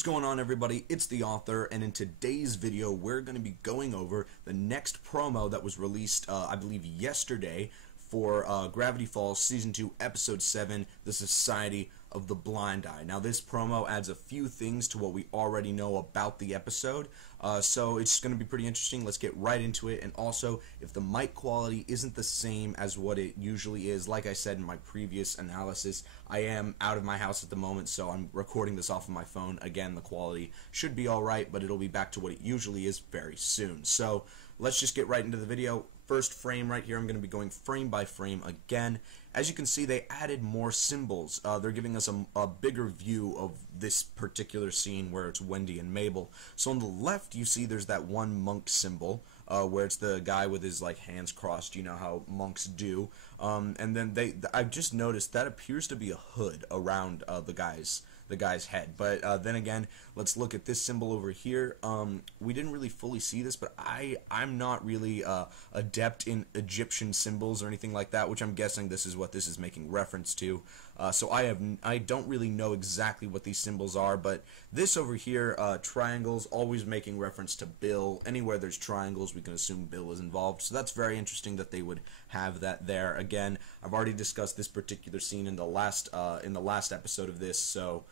What's going on, everybody? It's the author, and in today's video we're going to be going over the next promo that was released I believe yesterday for Gravity Falls Season 2 Episode 7, The Society of the Blind Eye. Now this promo adds a few things to what we already know about the episode, so it's going to be pretty interesting. Let's get right into it. And also, if the mic quality isn't the same as what it usually is, like I said in my previous analysis, I am out of my house at the moment, so I'm recording this off of my phone. Again, the quality should be alright, but it'll be back to what it usually is very soon. So let's just get right into the video. First frame right here, I'm going to be going frame by frame again. As you can see, they added more symbols. They're giving us a bigger view of this particular scene where it's Wendy and Mabel. So on the left, you see there's that one monk symbol, where it's the guy with his hands crossed, you know how monks do. And then I've just noticed that appears to be a hood around the guy's head. But then again, let's look at this symbol over here. We didn't really fully see this, but I'm not really adept in Egyptian symbols or anything like that, which I'm guessing this is what this is making reference to. So I don't really know exactly what these symbols are, but this over here, triangles, always making reference to Bill. Anywhere there's triangles, we can assume Bill is involved. So that's very interesting that they would have that there. Again, I've already discussed this particular scene in the last episode of this, so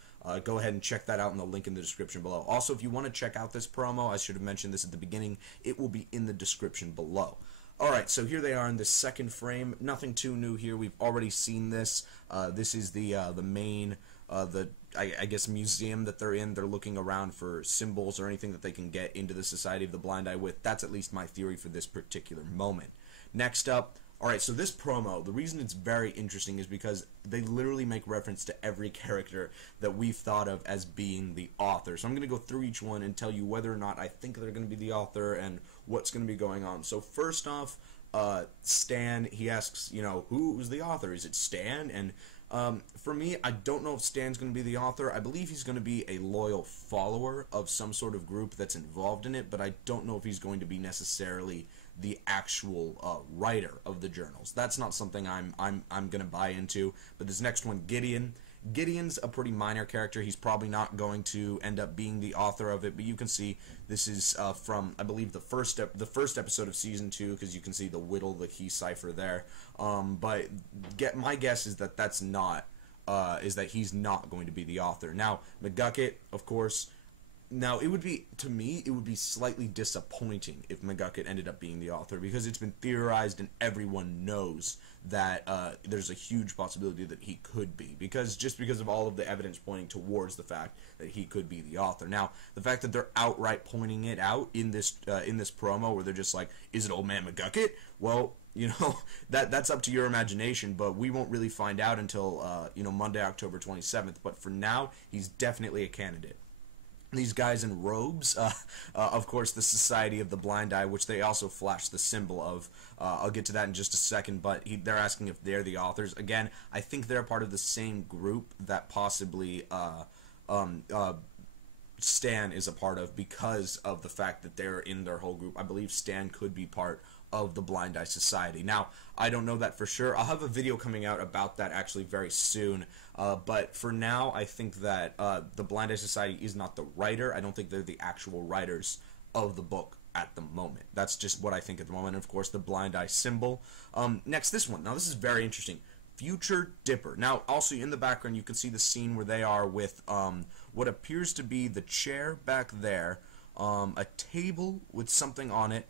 go ahead and check that out in the link in the description below. Also, if you want to check out this promo, I should have mentioned this at the beginning, it will be in the description below. Alright, so here they are in the second frame. Nothing too new here. We've already seen this. This is the main, I guess, museum that they're in. They're looking around for symbols or anything that they can get into the Society of the Blind Eye with. That's at least my theory for this particular moment. Next up, alright, so this promo, the reason it's very interesting is because they literally make reference to every character that we've thought of as being the author. So I'm going to go through each one and tell you whether or not I think they're going to be the author and what's going to be going on. So first off, Stan, he asks, who's the author? Is it Stan? And for me, I don't know if Stan's going to be the author. I believe he's going to be a loyal follower of some sort of group that's involved in it, but I don't know if he's going to be necessarily the actual writer of the journals. That's not something I'm going to buy into. But this next one, Gideon. Gideon's a pretty minor character. He's probably not going to end up being the author of it, but you can see this is from, I believe, the first episode of Season 2, because you can see the Whittle, the key cipher there. But my guess is that that's not, is that he's not going to be the author. Now, McGucket, of course. Now, it would be slightly disappointing if McGucket ended up being the author, because it's been theorized and everyone knows that there's a huge possibility that he could be, because of all of the evidence pointing towards the fact that he could be the author. Now, the fact that they're outright pointing it out in this promo, where they're just like, is it Old Man McGucket? Well, that's up to your imagination, but we won't really find out until Monday, October 27th. But for now, he's definitely a candidate. These guys in robes, of course, the Society of the Blind Eye, which they also flash the symbol of. I'll get to that in just a second, but they're asking if they're the authors. Again, I think they're part of the same group that possibly Stan is a part of, because of the fact that they're in their whole group. I believe Stan could be part of the Blind Eye Society. Now, I don't know that for sure. I'll have a video coming out about that actually very soon. But for now, I think that the Blind Eye Society is not the writer. I don't think they're the actual writers of the book at the moment. That's just what I think at the moment. And of course, the Blind Eye symbol. Next, this one. Now, this is very interesting. Future Dipper. Now, also in the background, you can see the scene where they are with what appears to be the chair back there, a table with something on it.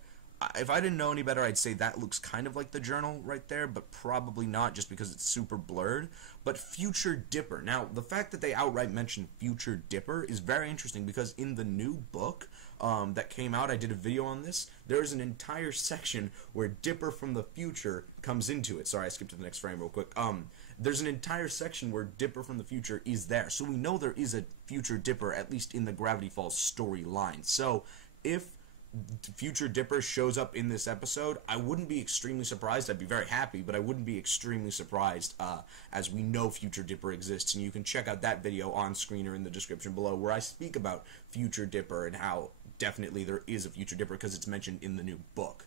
If I didn't know any better, I'd say that looks kind of like the journal right there, but probably not, just because it's super blurred. But Future Dipper. Now, the fact that they outright mention Future Dipper is very interesting, because in the new book that came out, I did a video on this, there's an entire section where Dipper from the future comes into it. Sorry, I skipped to the next frame real quick. There's an entire section where Dipper from the future is there. So we know there is a Future Dipper, at least in the Gravity Falls storyline. So if Future Dipper shows up in this episode, I wouldn't be extremely surprised. I'd be very happy, but I wouldn't be extremely surprised, as we know Future Dipper exists, and you can check out that video on screen or in the description below, where I speak about Future Dipper and how definitely there is a Future Dipper, because it's mentioned in the new book.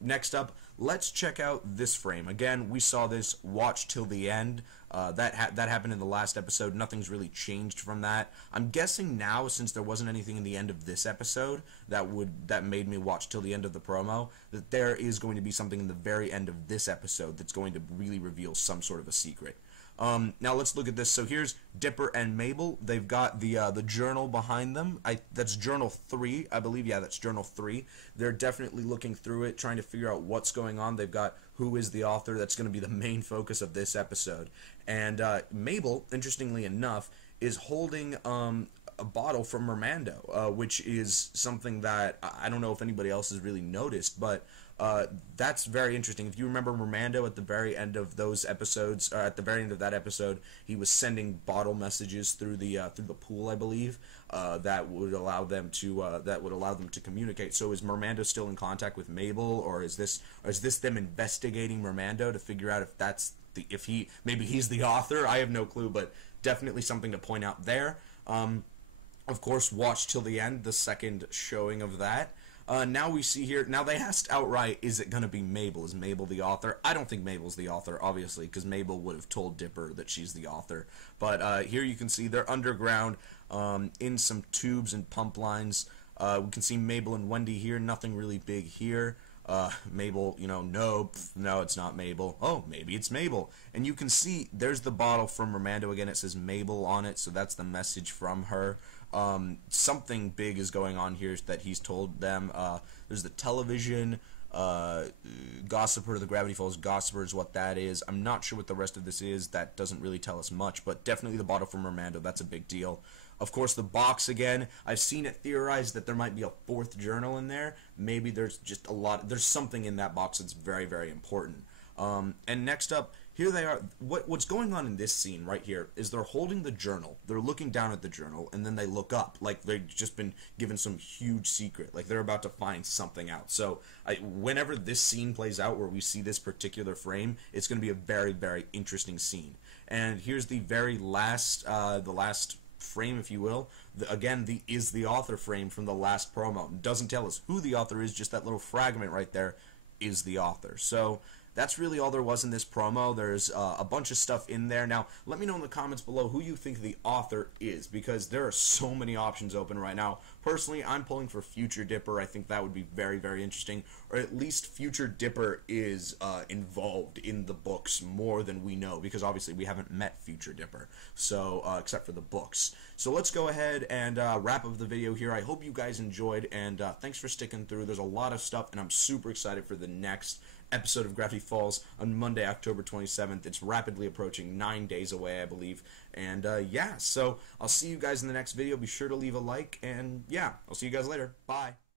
Next up, let's check out this frame. Again, we saw this watch till the end. That happened in the last episode. Nothing's really changed from that. I'm guessing now, since there wasn't anything in the end of this episode that made me watch till the end of the promo, that there is going to be something in the very end of this episode that's going to really reveal some sort of a secret. Now let's look at this. So here's Dipper and Mabel. They've got the journal behind them. That's journal 3, I believe. Yeah, that's journal 3. They're definitely looking through it, trying to figure out what's going on. They've got who is the author. That's going to be the main focus of this episode. And Mabel, interestingly enough, is holding a bottle from Mermando, which is something that I don't know if anybody else has really noticed, but that's very interesting. If you remember Mermando at the very end of those episodes, at the very end of that episode, he was sending bottle messages through the pool, I believe, that would allow them to communicate. So is Mermando still in contact with Mabel, or is this them investigating Mermando to figure out if maybe he's the author? I have no clue, but definitely something to point out there. Of course, watch till the end, the second showing of that. Now we see here, now they asked outright, is it going to be Mabel? Is Mabel the author? I don't think Mabel's the author, obviously, because Mabel would have told Dipper that she's the author. But here you can see they're underground in some tubes and pump lines. We can see Mabel and Wendy here, nothing really big here. Mabel, no, it's not Mabel. Oh, maybe it's Mabel. And you can see there's the bottle from Mermando again. It says Mabel on it, so that's the message from her. Something big is going on here that he's told them. There's the television, Gossiper, the Gravity Falls Gossiper is what that is. I'm not sure what the rest of this is. That doesn't really tell us much, but definitely the bottle from Mermando. That's a big deal. Of course, the box again. I've seen it theorized that there might be a 4th journal in there. Maybe there's just there's something in that box that's very, very important. And next up, here they are. What's going on in this scene right here is they're holding the journal. They're looking down at the journal, and then they look up like they've just been given some huge secret. Like they're about to find something out. So whenever this scene plays out where we see this particular frame, it's going to be a very, very interesting scene. And here's the very last, frame, if you will. Again, the is the author frame from the last promo. It doesn't tell us who the author is, just that little fragment right there is the author. So that's really all there was in this promo. There's a bunch of stuff in there. Now, let me know in the comments below who you think the author is, because there are so many options open right now. Personally, I'm pulling for Future Dipper. I think that would be very, very interesting, or at least Future Dipper is involved in the books more than we know, because obviously we haven't met Future Dipper, so except for the books. So let's go ahead and wrap up the video here. I hope you guys enjoyed, and thanks for sticking through. There's a lot of stuff, and I'm super excited for the next episode of Gravity Falls on Monday, October 27th. It's rapidly approaching, 9 days away, I believe. And yeah, so I'll see you guys in the next video. Be sure to leave a like, and yeah, I'll see you guys later. Bye.